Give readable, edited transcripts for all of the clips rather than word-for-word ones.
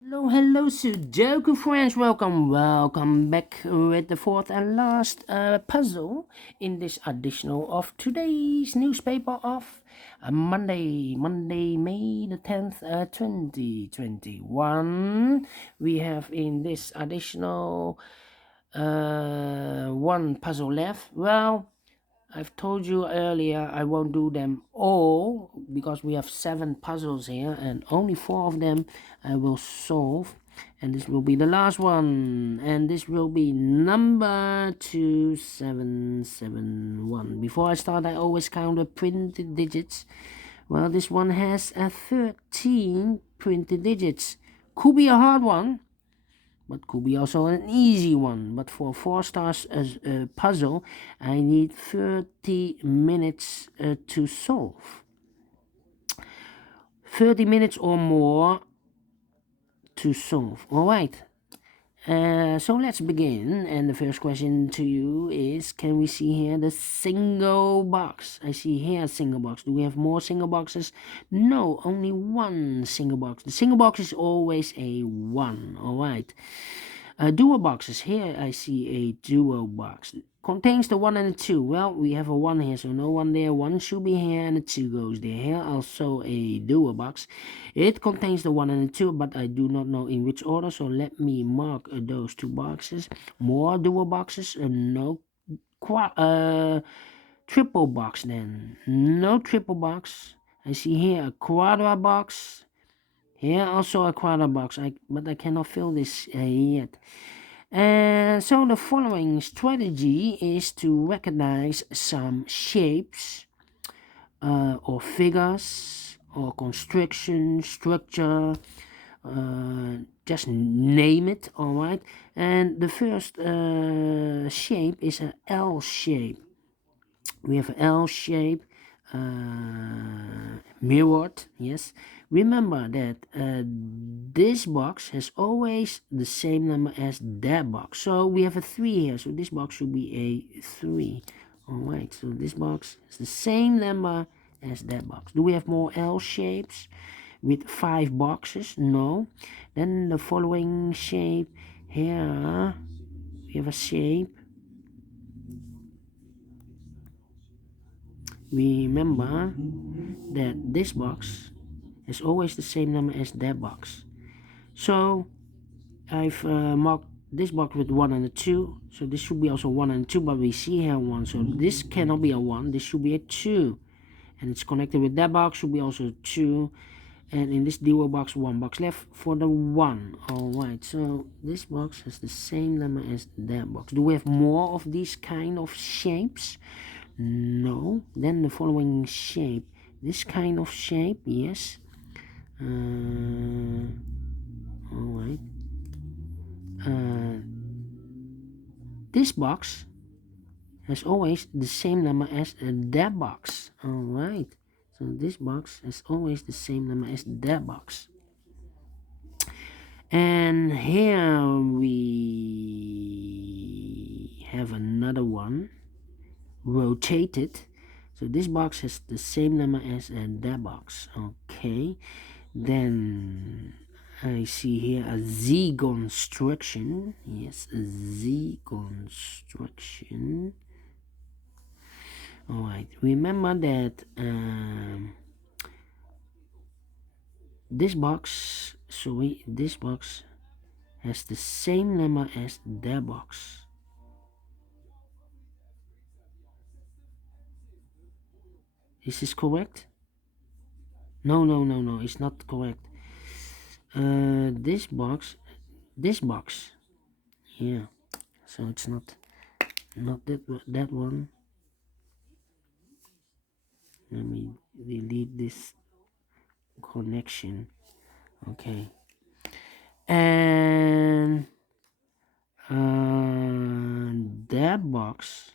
Hello, Sudoku friends. Welcome back with the fourth and last puzzle in this editional of today's newspaper of Monday, May the 10th, 2021. We have in this additional one puzzle left. I've told you earlier I won't do them all because we have 7 puzzles here and only 4 of them I will solve, and this will be the last one, and this will be number 2771. Before I start, I always count the printed digits. Well, this one has a 13 printed digits. Could be a hard one, but could be also an easy one. But for 4 stars as a puzzle, I need 30 minutes to solve. 30 minutes or more to solve. All right. So let's begin. And the first question to you is, can we see here the single box? I see here a single box. Do we have more single boxes? No, only one single box. The single box is always a 1. All right. Dual boxes. Here I see a dual box. Contains the 1 and the 2. Well, we have a 1 here, so no 1 there. 1 should be here and the 2 goes there. Here also a dual box. It contains the 1 and the 2, but I do not know in which order, so let me mark those 2 boxes. More dual boxes. No triple box then. No triple box. I see here a quadra box. Here also a quadra box, but I cannot fill this yet. And so the following strategy is to recognize some shapes or figures or construction, structure, just name it, all right? And the first shape is an L shape. We have an L shape, mirrored, yes. Remember that this box has always the same number as that box, so we have a 3 here, so this box should be a 3. All right, so this box is the same number as that box. Do we have more L shapes with 5 boxes? No. Then the following shape here, we have a shape. Remember that this box is always the same number as that box. So I've marked this box with 1 and a 2. So this should be also 1 and 2, but we see here 1. So this cannot be a 1. This should be a 2. And it's connected with that box, should be also 2. And in this dual box, 1 box left for the 1. Alright, so this box has the same number as that box. Do we have more of these kind of shapes? No. Then the following shape. This kind of shape, yes. Alright. This box has always the same number as that box. Alright. So this box has always the same number as that box. And here we have another one rotated. So this box has the same number as that box. Okay. Then I see here a Z construction. Yes, a Z construction. Alright, remember that this box has the same number as that box. Is this correct? No, it's not correct. This box, yeah. So it's not that one. Let me delete this connection. Okay. And that box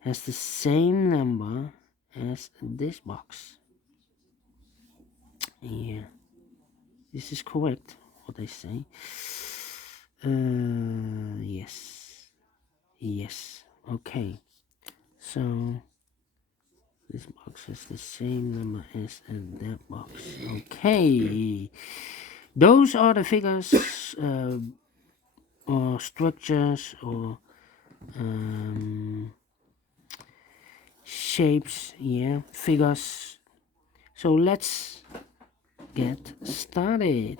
has the same number as this box. Yeah, this is correct what I say. Yes. Okay, so this box has the same number as that box. Okay, Those are the figures or structures or shapes, yeah, figures. So let's get started.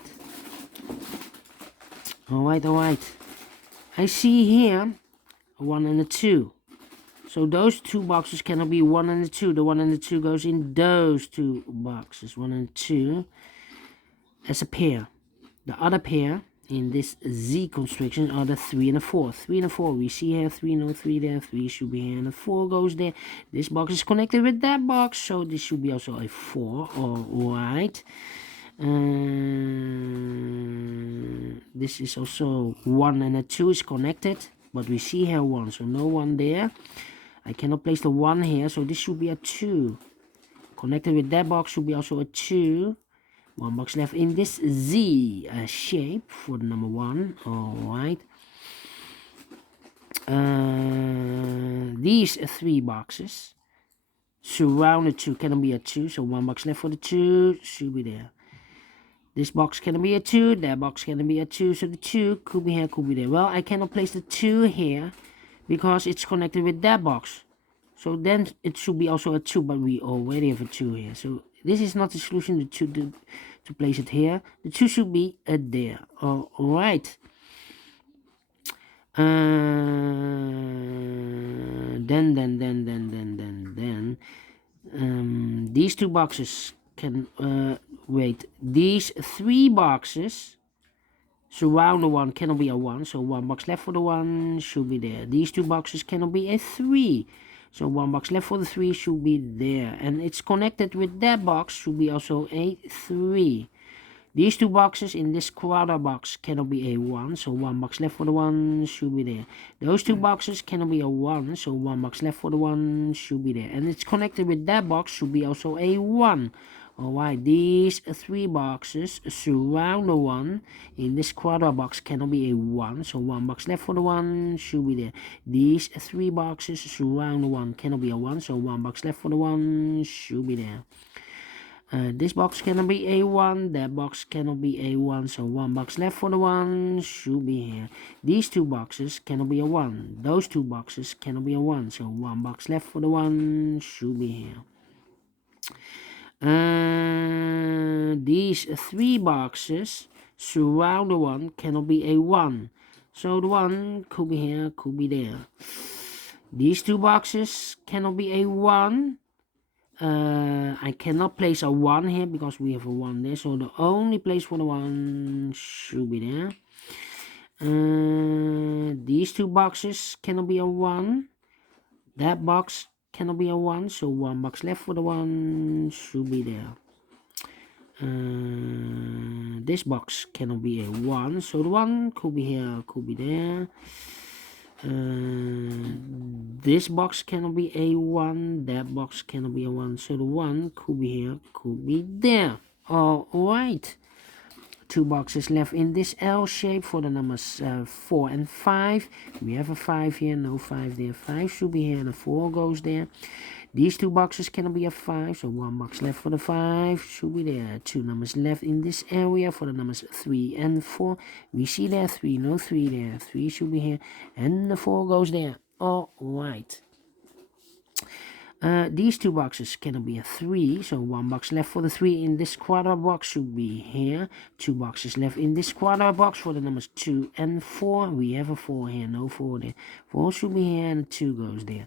Alright. I see here a 1 and a 2. So those two boxes cannot be 1 and a 2. The 1 and the 2 goes in those two boxes, 1 and 2, as a pair. The other pair in this Z construction are the 3 and the 4. 3 and the 4, we see here 3, no 3 there, 3 should be here, and the 4 goes there. This box is connected with that box, so this should be also a 4, alright. This is also 1 and a 2 is connected, but we see here 1, so no 1 there. I cannot place the 1 here, so this should be a 2. Connected with that box should be also a 2. 1 box left in this Z shape for the number 1. Alright. These 3 boxes surrounded 2 cannot be a 2, so 1 box left for the 2 should be there. This box cannot be a 2, that box cannot be a 2, so the 2 could be here, could be there. Well, I cannot place the 2 here because it's connected with that box. So then it should be also a 2, but we already have a 2 here. So this is not the solution, the 2 to place it here. The 2 should be there. Alright. These 2 boxes can wait. These 3 boxes surround the 1 cannot be a 1, so 1 box left for the 1 should be there. These 2 boxes cannot be a 3, so 1 box left for the 3 should be there, and it's connected with that box should be also a 3. These 2 boxes in this quarter box cannot be a 1, so 1 box left for the 1 should be there. Those 2 boxes cannot be a 1, so 1 box left for the 1 should be there. And it's connected with that box should be also a 1. Alright, these 3 boxes surround the 1. In this quarter box cannot be a 1, so 1 box left for the 1 should be there. These 3 boxes surround the 1 cannot be a 1, so 1 box left for the 1 should be there. This box cannot be A1, that box cannot be A1, so 1 box left for the 1 should be here. These 2 boxes cannot be a 1, those 2 boxes cannot be a 1, so 1 box left for the 1 should be here. These 3 boxes surround the 1 cannot be a 1, so the 1 could be here, could be there. These 2 boxes cannot be a 1. I cannot place a 1 here because we have a 1 there, so the only place for the 1 should be there. These 2 boxes cannot be a 1. That box cannot be a 1, so 1 box left for the 1 should be there. This box cannot be a 1, so the 1 could be here, could be there. This box cannot be a 1, that box cannot be a 1, so the 1 could be here, could be there. Alright, 2 boxes left in this L shape for the numbers 4 and 5. We have a 5 here, no 5 there. 5 should be here and a 4 goes there. These 2 boxes cannot be a 5, so 1 box left for the 5 should be there. 2 numbers left in this area for the numbers 3 and 4. We see there 3, no 3 there. 3 should be here and the 4 goes there. Alright. These 2 boxes cannot be a 3, so 1 box left for the 3 in this quarter box should be here. 2 boxes left in this quarter box for the numbers 2 and 4. We have a 4 here, no 4 there. 4 should be here and 2 goes there.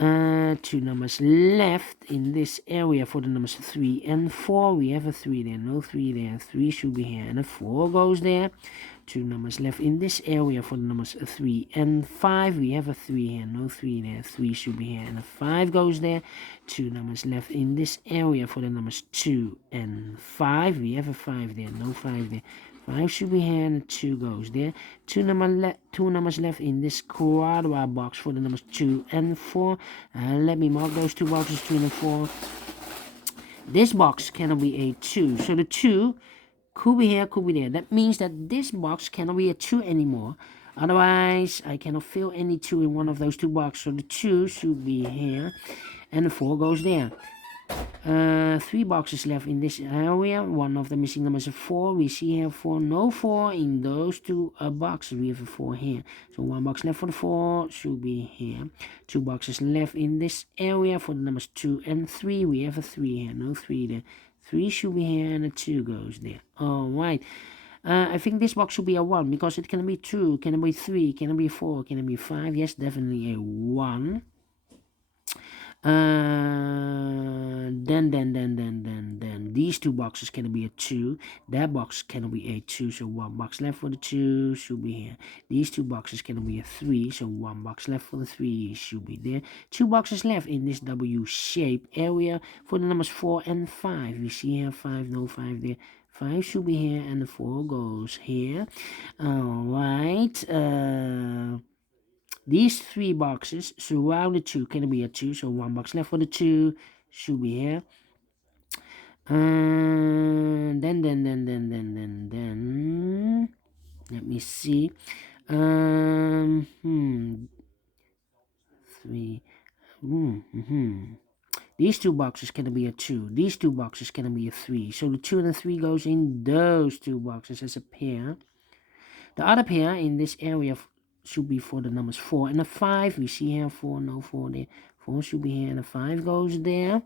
2 numbers left in this area for the numbers 3 and 4. We have a 3 there, no 3 there. 3 should be here and a 4 goes there. 2 numbers left in this area for the numbers 3 and 5. We have a 3 here, no 3 there. 3 should be here and a 5 goes there. 2 numbers left in this area for the numbers 2 and 5. We have a 5 there, no 5 there. 5 should be here and 2 goes there. 2 numbers left in this quarter box for the numbers 2 and 4. Let me mark those 2 boxes, 2 and 4. This box cannot be a 2, so the 2 could be here, could be there. That means that this box cannot be a 2 anymore. Otherwise, I cannot fill any 2 in one of those 2 boxes. So the 2 should be here and the 4 goes there. 3 boxes left in this area. One of the missing numbers is 4. We see here 4, no 4 in those two boxes. We have a 4 here. So 1 box left for the 4 should be here. 2 boxes left in this area for the numbers 2 and 3. We have a 3 here, no 3 there. 3 should be here and a 2 goes there. Alright. I think this box should be a 1 because it can be 2, can it be 3, can it be 4, can it be 5? Yes, definitely a 1. Then these two boxes can be a 2. That box can be a 2, so 1 box left for the 2 should be here. These two boxes can be a 3, so 1 box left for the 3 should be there. 2 boxes left in this W-shaped area for the numbers 4 and 5. We see here 5, no 5 there. 5 should be here and the 4 goes here. Alright. These 3 boxes surround the 2 can be a 2, so 1 box left for the 2 should be here. Then let me see. 3. These 2 boxes can be a 2. These 2 boxes can be a 3. So the 2 and the 3 goes in those 2 boxes as a pair. The other pair in this area should be for the numbers 4 and a 5. We see here 4, no 4 there. 4 should be here and a 5 goes there.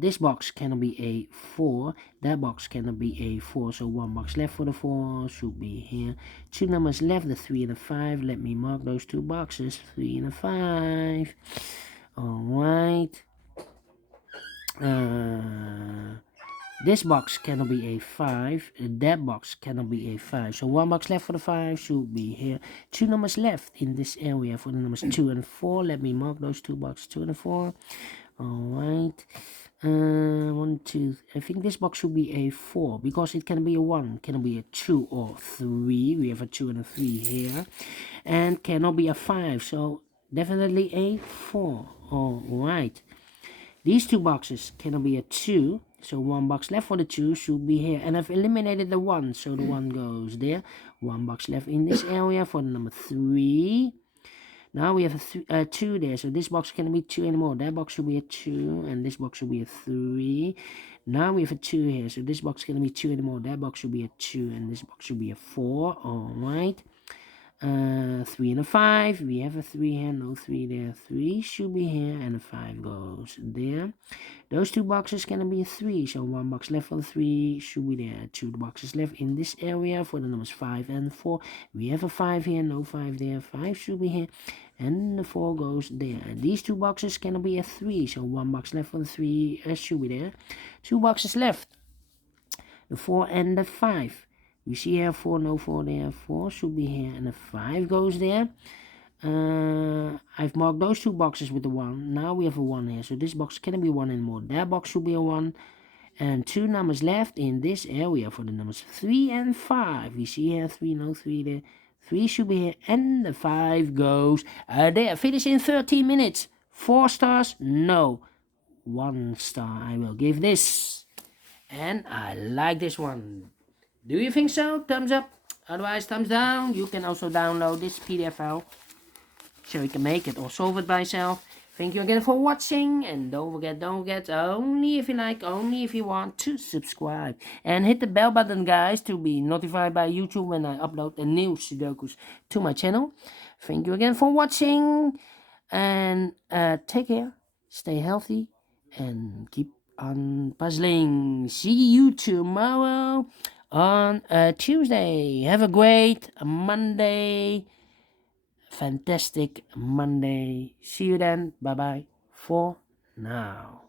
This box cannot be a 4. That box cannot be a 4. So 1 box left for the 4 should be here. 2 numbers left, the 3 and the 5. Let me mark those 2 boxes, 3 and a 5. Alright. This box cannot be a 5. That box cannot be a 5. So 1 box left for the 5 should be here. 2 numbers left in this area for the numbers 2 and 4. Let me mark those 2 boxes, 2 and 4. Alright. 1, 2. I think this box should be a 4 because it can be a 1, can be a 2 or 3. We have a 2 and a 3 here. And cannot be a 5. So definitely a 4. Alright. These 2 boxes cannot be a 2. So 1 box left for the 2 should be here. And I've eliminated the 1. So the 1 goes there. 1 box left in this area for the number 3. Now we have a 2 there. So this box cannot be 2 anymore. That box should be a 2. And this box should be a 3. Now we have a 2 here. So this box cannot be 2 anymore. That box should be a 2. And this box should be a 4. Alright. 3 and a 5. We have a 3 here, no 3 there. 3 should be here, and a 5 goes there. Those 2 boxes can be a 3, so 1 box left for the 3 should be there. 2 boxes left in this area for the numbers 5 and 4. We have a 5 here, no 5 there. 5 should be here, and the 4 goes there. And these 2 boxes can be a 3, so 1 box left for the 3 should be there. 2 boxes left, the 4 and the 5. You see here 4, no 4 there. 4 should be here, and a 5 goes there. I've marked those 2 boxes with the 1. Now we have a 1 here, so this box can't be 1 anymore. That box should be a 1. And 2 numbers left in this area for the numbers 3 and 5. We see here 3, no 3 there. 3 should be here, and the 5 goes there. Finish in 13 minutes. 4 stars? No. 1 star I will give this. And I like this one. Do you think so? Thumbs up. Otherwise, thumbs down. You can also download this PDF file so you can make it or solve it by yourself. Thank you again for watching. And don't forget, only if you like, only if you want to subscribe. And hit the bell button, guys, to be notified by YouTube when I upload the new Sudokus to my channel. Thank you again for watching. And take care. Stay healthy. And keep on puzzling. See you tomorrow on Tuesday. Have a great Monday. Fantastic Monday. See you then. Bye bye for now.